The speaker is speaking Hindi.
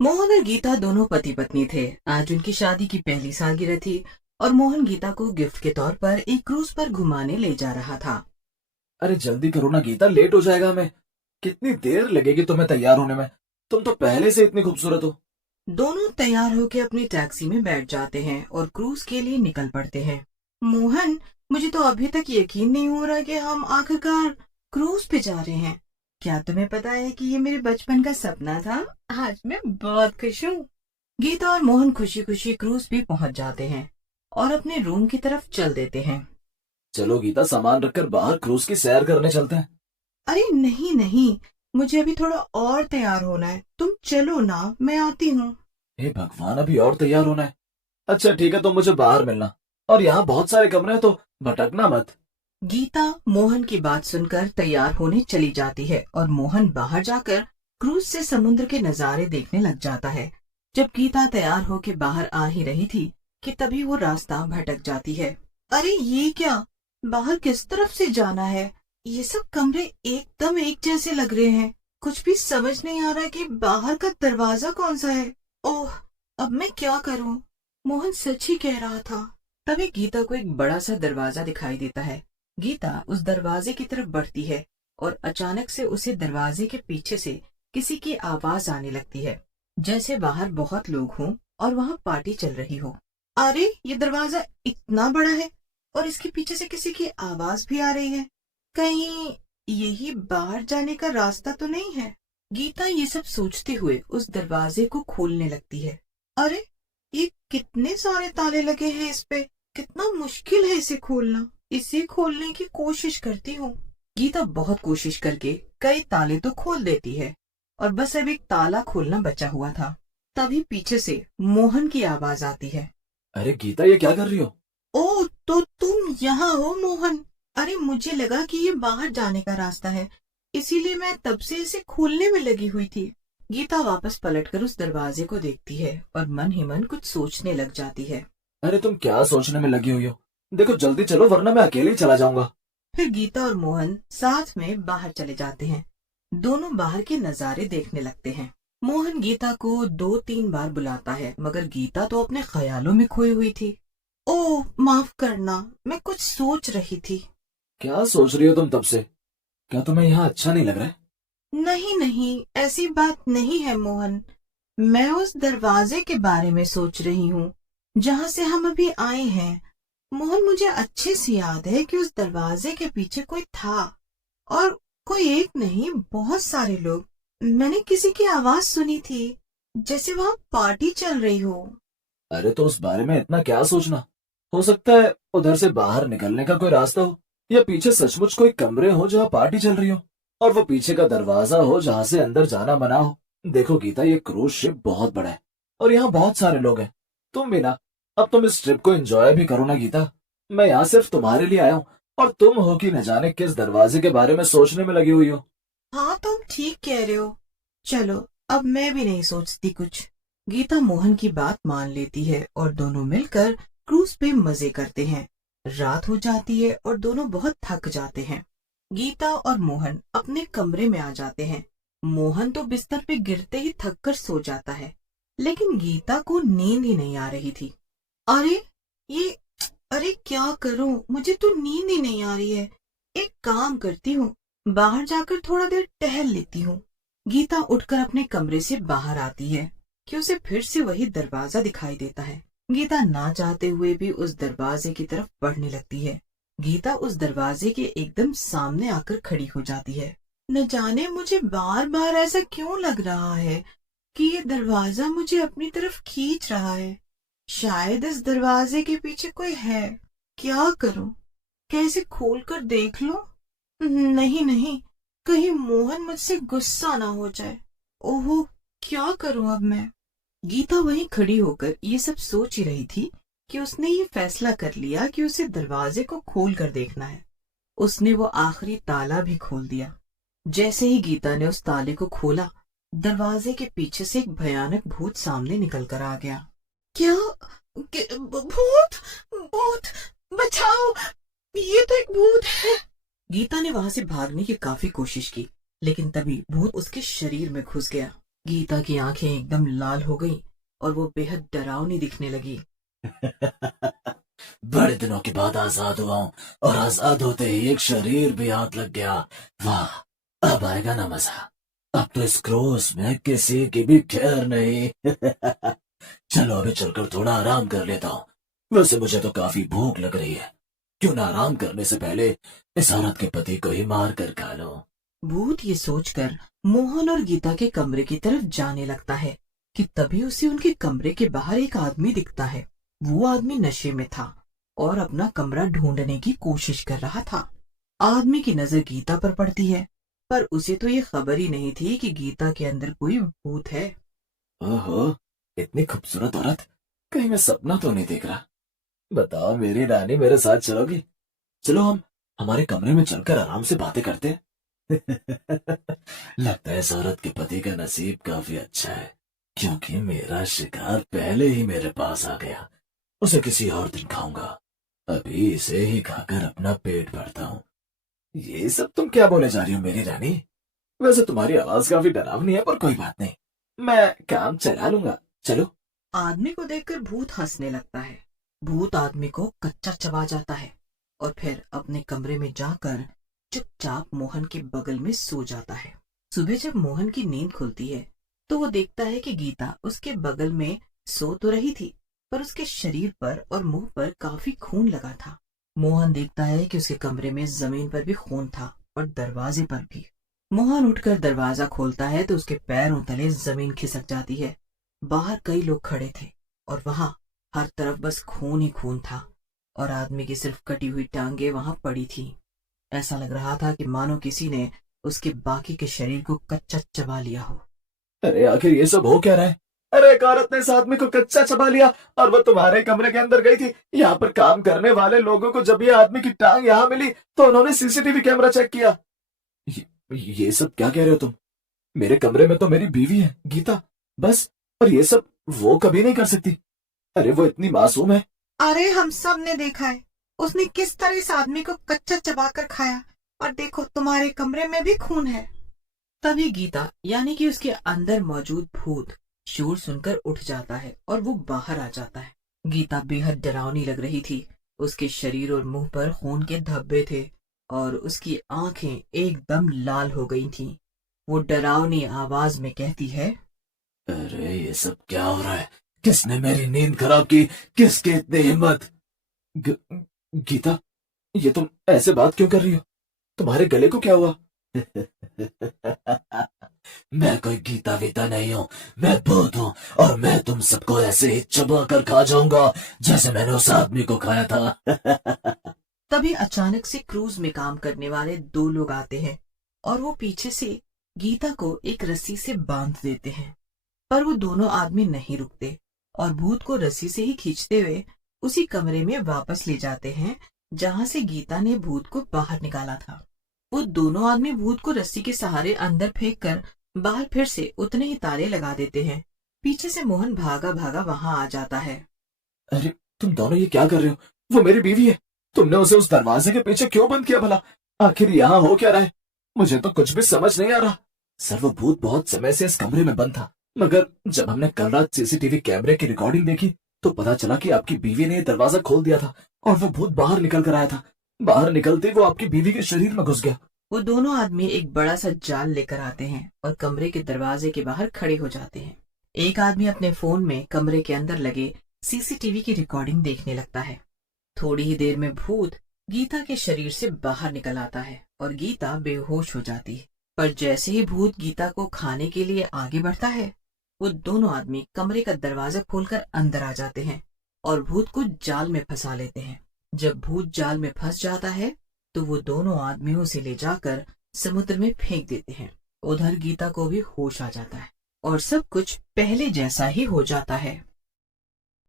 मोहन और गीता दोनों पति पत्नी थे। आज उनकी शादी की पहली सालगिरह थी और मोहन गीता को गिफ्ट के तौर पर एक क्रूज पर घुमाने ले जा रहा था। अरे जल्दी करो ना गीता, लेट हो जाएगा हमें। कितनी देर लगेगी तुम्हें तैयार होने में? तुम तो पहले से इतनी खूबसूरत हो। दोनों तैयार होकर अपनी टैक्सी में बैठ जाते हैं और क्रूज के लिए निकल पड़ते हैं। मोहन, मुझे तो अभी तक यकीन नहीं हो रहा कि हम आखिरकार क्रूज पे जा रहे हैं। क्या तुम्हें पता है कि ये मेरे बचपन का सपना था? आज मैं बहुत खुश हूँ। गीता और मोहन खुशी खुशी क्रूज पे पहुंच जाते हैं और अपने रूम की तरफ चल देते हैं। चलो गीता, सामान रखकर बाहर क्रूज की सैर करने चलते हैं। अरे नहीं नहीं, मुझे अभी थोड़ा और तैयार होना है। तुम चलो ना, मैं आती हूँ। हे भगवान, अभी और तैयार होना है? अच्छा ठीक है, तुम मुझे बाहर मिलना। और यहाँ बहुत सारे कमरे हैं, तो भटकना मत। गीता मोहन की बात सुनकर तैयार होने चली जाती है और मोहन बाहर जाकर क्रूज से समुद्र के नजारे देखने लग जाता है। जब गीता तैयार होकर बाहर आ ही रही थी कि तभी वो रास्ता भटक जाती है। अरे ये क्या, बाहर किस तरफ से जाना है? ये सब कमरे एकदम एक जैसे लग रहे हैं। कुछ भी समझ नहीं आ रहा कि बाहर का दरवाजा कौन सा है। ओह, अब मैं क्या करूं? मोहन सच ही कह रहा था। तभी गीता को एक बड़ा सा दरवाजा दिखाई देता है। गीता उस दरवाजे की तरफ बढ़ती है और अचानक से उसे दरवाजे के पीछे से किसी की आवाज आने लगती है, जैसे बाहर बहुत लोग हों और वहाँ पार्टी चल रही हो। अरे ये दरवाजा इतना बड़ा है और इसके पीछे से किसी की आवाज भी आ रही है। कहीं यही बाहर जाने का रास्ता तो नहीं है? गीता ये सब सोचते हुए उस दरवाजे को खोलने लगती है। अरे ये कितने सारे ताले लगे हैं इस पे, कितना मुश्किल है इसे खोलना। इसे खोलने की कोशिश करती हूँ। गीता बहुत कोशिश करके कई ताले तो खोल देती है और बस अब एक ताला खोलना बचा हुआ था। तभी पीछे से मोहन की आवाज आती है। अरे गीता, ये क्या कर रही हो? ओह, तो तुम यहाँ हो मोहन। अरे मुझे लगा कि ये बाहर जाने का रास्ता है, इसीलिए मैं तब से इसे खोलने में लगी हुई थी। गीता वापस पलटकर उस दरवाजे को देखती है और मन ही मन कुछ सोचने लग जाती है। अरे तुम क्या सोचने में लगी हुई हो? देखो जल्दी चलो, वरना मैं अकेले ही चला जाऊंगा। फिर गीता और मोहन साथ में बाहर चले जाते हैं। दोनों बाहर के नजारे देखने लगते हैं। मोहन गीता को 2-3 बार बुलाता है, मगर गीता तो अपने ख्यालों में खोई हुई थी। ओह माफ करना, मैं कुछ सोच रही थी। क्या सोच रही हो तुम तब से? क्या तुम्हें यहाँ अच्छा नहीं लग रहा है? नहीं नहीं, ऐसी बात नहीं है मोहन। मैं उस दरवाजे के बारे में सोच रही हूँ जहाँ से हम अभी आए हैं। मोहन, मुझे अच्छे से याद है कि उस दरवाजे के पीछे कोई था, और कोई एक नहीं, बहुत सारे लोग। मैंने किसी की आवाज सुनी थी, जैसे वहाँ पार्टी चल रही हो। अरे तो उस बारे में इतना क्या सोचना। हो सकता है उधर से बाहर निकलने का कोई रास्ता हो, या पीछे सचमुच कोई कमरे हो जहाँ पार्टी चल रही हो, और वो पीछे का दरवाजा हो जहाँ से अंदर जाना मना हो। देखो गीता, ये क्रूज शिप बहुत बड़ा है और यहाँ बहुत सारे लोग हैं। तुम भी ना, अब तुम इस ट्रिप को एंजॉय भी करो ना गीता। मैं यहाँ सिर्फ तुम्हारे लिए आया हूँ, और तुम हो कि न जाने किस दरवाजे के बारे में सोचने में लगी हुई हो। हाँ, तुम ठीक कह रहे हो। चलो, अब मैं भी नहीं सोचती कुछ। गीता मोहन की बात मान लेती है और दोनों मिलकर क्रूज पे मजे करते हैं। रात हो जाती है और दोनों बहुत थक जाते हैं। गीता और मोहन अपने कमरे में आ जाते हैं। मोहन तो बिस्तर पे गिरते ही थक कर सो जाता है, लेकिन गीता को नींद ही नहीं आ रही थी। अरे ये, अरे क्या करूं, मुझे तो नींद ही नहीं आ रही है। एक काम करती हूँ, बाहर जाकर थोड़ा देर टहल लेती हूँ। गीता उठकर अपने कमरे से बाहर आती है कि उसे फिर से वही दरवाजा दिखाई देता है। गीता ना चाहते हुए भी उस दरवाजे की तरफ बढ़ने लगती है। गीता उस दरवाजे के एकदम सामने आकर खड़ी हो जाती है। न जाने मुझे बार बार ऐसा क्यों लग रहा है कि ये दरवाजा मुझे अपनी तरफ खींच रहा है। शायद इस दरवाजे के पीछे कोई है। क्या करूं? कैसे खोल कर देख लूं? नहीं नहीं, कहीं मोहन मुझसे गुस्सा ना हो जाए। ओहो, क्या करूं अब मैं? गीता वहीं खड़ी होकर ये सब सोच ही रही थी कि उसने ये फैसला कर लिया कि उसे दरवाजे को खोल कर देखना है। उसने वो आखिरी ताला भी खोल दिया। जैसे ही गीता ने उस ताले को खोला, दरवाजे के पीछे से एक भयानक भूत सामने निकल कर आ गया। क्या? भूत! भूत! बचाओ! ये तो एक भूत है। गीता ने वहां से भागने की काफी कोशिश की, लेकिन तभी भूत उसके शरीर में घुस गया। गीता की आंखें एकदम लाल हो गईं और वो बेहद डरावनी दिखने लगी। बड़े दिनों के बाद आजाद हुआ हूँ और आजाद होते ही एक शरीर भी हाथ लग गया। वाह, अब आएगा ना मजा। अब तो इस क्रूज में किसी की भी खैर नहीं। चलो अभी चलकर थोड़ा आराम कर लेता हूँ। वैसे मुझे तो काफी भूख लग रही है। क्यों ना आराम करने से पहले इस औरत के पति को ही मार कर खा लो। भूत ये सोचकर मोहन और गीता के कमरे की तरफ जाने लगता है कि तभी उसे उनके कमरे के बाहर एक आदमी दिखता है। वो आदमी नशे में था और अपना कमरा ढूंढने की कोशिश कर रहा था। आदमी की नजर गीता पर पड़ती है, पर उसे तो ये खबर ही नहीं थी कि गीता के अंदर कोई भूत है। ओहो, इतनी खूबसूरत औरत, कहीं मैं सपना तो नहीं देख रहा। बताओ मेरी रानी, मेरे साथ चलोगी? चलो हम हमारे कमरे में चलकर आराम से बातें करते हैं। लगता है इस औरत के पति का नसीब काफी अच्छा है, क्योंकि मेरा शिकार पहले ही मेरे पास आ गया। उसे किसी और दिन खाऊंगा, अभी इसे ही खाकर अपना पेट भरता हूँ। ये सब तुम क्या बोले जा रही हो मेरी रानी? वैसे तुम्हारी आवाज काफी डरावनी है, पर कोई बात नहीं, मैं काम चला लूंगा। चलो। आदमी को देखकर भूत हंसने लगता है। भूत आदमी को कच्चा चबा जाता है और फिर अपने कमरे में जाकर चुपचाप मोहन के बगल में सो जाता है। सुबह जब मोहन की नींद खुलती है तो वो देखता है कि गीता उसके बगल में सो तो रही थी, पर उसके शरीर पर और मुंह पर काफी खून लगा था। मोहन देखता है कि उसके कमरे में जमीन पर भी खून था और दरवाजे पर भी। मोहन उठकर दरवाजा खोलता है तो उसके पैरों तले जमीन खिसक जाती है। बाहर कई लोग खड़े थे और वहां हर तरफ बस खून ही खून था और आदमी की सिर्फ कटी हुई टांगे वहां पड़ी थी। ऐसा लग रहा था कि मानो किसी ने उसके बाकी के शरीर को कच्चा चबा लिया हो। अरे आखिर ये सब हो क्या रहा है? अरे एक औरत ने इस आदमी को कच्चा चबा लिया और वो तुम्हारे कमरे के अंदर गई थी। यहाँ पर काम करने वाले लोगों को जब ये आदमी की टांग यहाँ मिली तो उन्होंने सीसीटीवी कैमरा चेक किया। ये सब क्या कह रहे हो तुम? मेरे कमरे में तो मेरी बीवी है गीता, बस, और ये सब वो कभी नहीं कर सकती। अरे वो इतनी मासूम है। अरे हम सब ने देखा है उसने किस तरह इस आदमी को कच्चा चबाकर खाया, और देखो तुम्हारे कमरे में भी खून है। तभी गीता यानी कि उसके अंदर मौजूद भूत शोर सुनकर उठ जाता है और वो बाहर आ जाता है। गीता बेहद डरावनी लग रही थी। उसके शरीर और मुंह पर खून के धब्बे थे और उसकी आंखें एकदम लाल हो गई थीं। वो डरावनी आवाज में कहती है, अरे ये सब क्या हो रहा है? किसने मेरी नींद खराब की? किसकी इतनी हिम्मत? गीता, ये तुम ऐसे बात क्यों कर रही हो? तुम्हारे गले को क्या हुआ? मैं कोई गीता वीता नहीं हूँ, मैं भूत हूँ और मैं तुम सबको ऐसे ही चबा कर खा जाऊंगा जैसे मैंने उस आदमी को खाया था। तभी अचानक से क्रूज में काम करने वाले दो लोग आते हैं और वो पीछे से गीता को एक रस्सी से बांध देते हैं, पर वो दोनों आदमी नहीं रुकते और भूत को रस्सी से ही खींचते हुए उसी कमरे में वापस ले जाते हैं जहां से गीता ने भूत को बाहर निकाला था। वो दोनों आदमी भूत को रस्सी के सहारे अंदर फेंक कर बाहर फिर से उतने ही ताले लगा देते हैं। पीछे से मोहन भागा भागा वहां आ जाता है। अरे तुम दोनों ये क्या कर रहे हो? वो मेरी बीवी है, तुमने उसे उस दरवाजे के पीछे क्यों बंद किया भला? आखिर यहाँ हो क्या रहा है? मुझे तो कुछ भी समझ नहीं आ रहा। सर वो भूत बहुत समय से इस कमरे में बंद था, मगर जब हमने कल रात सीसीटीवी कैमरे की रिकॉर्डिंग देखी तो पता चला कि आपकी बीवी ने दरवाजा खोल दिया था और वो भूत बाहर निकल कर आया था। बाहर निकलते वो आपकी बीवी के शरीर में घुस गया। वो दोनों आदमी एक बड़ा सा जाल लेकर आते हैं और कमरे के दरवाजे के बाहर खड़े हो जाते हैं। एक आदमी अपने फोन में कमरे के अंदर लगे सीसीटीवी की रिकॉर्डिंग देखने लगता है। थोड़ी ही देर में भूत गीता के शरीर से बाहर निकल आता है और गीता बेहोश हो जाती है। पर जैसे ही भूत गीता को खाने के लिए आगे बढ़ता है, वो दोनों आदमी कमरे का दरवाजा खोलकर अंदर आ जाते हैं और भूत को जाल में फंसा लेते हैं। जब भूत जाल में फंस जाता है तो वो दोनों आदमी उसे ले जाकर समुद्र में फेंक देते हैं। उधर गीता को भी होश आ जाता है और सब कुछ पहले जैसा ही हो जाता है।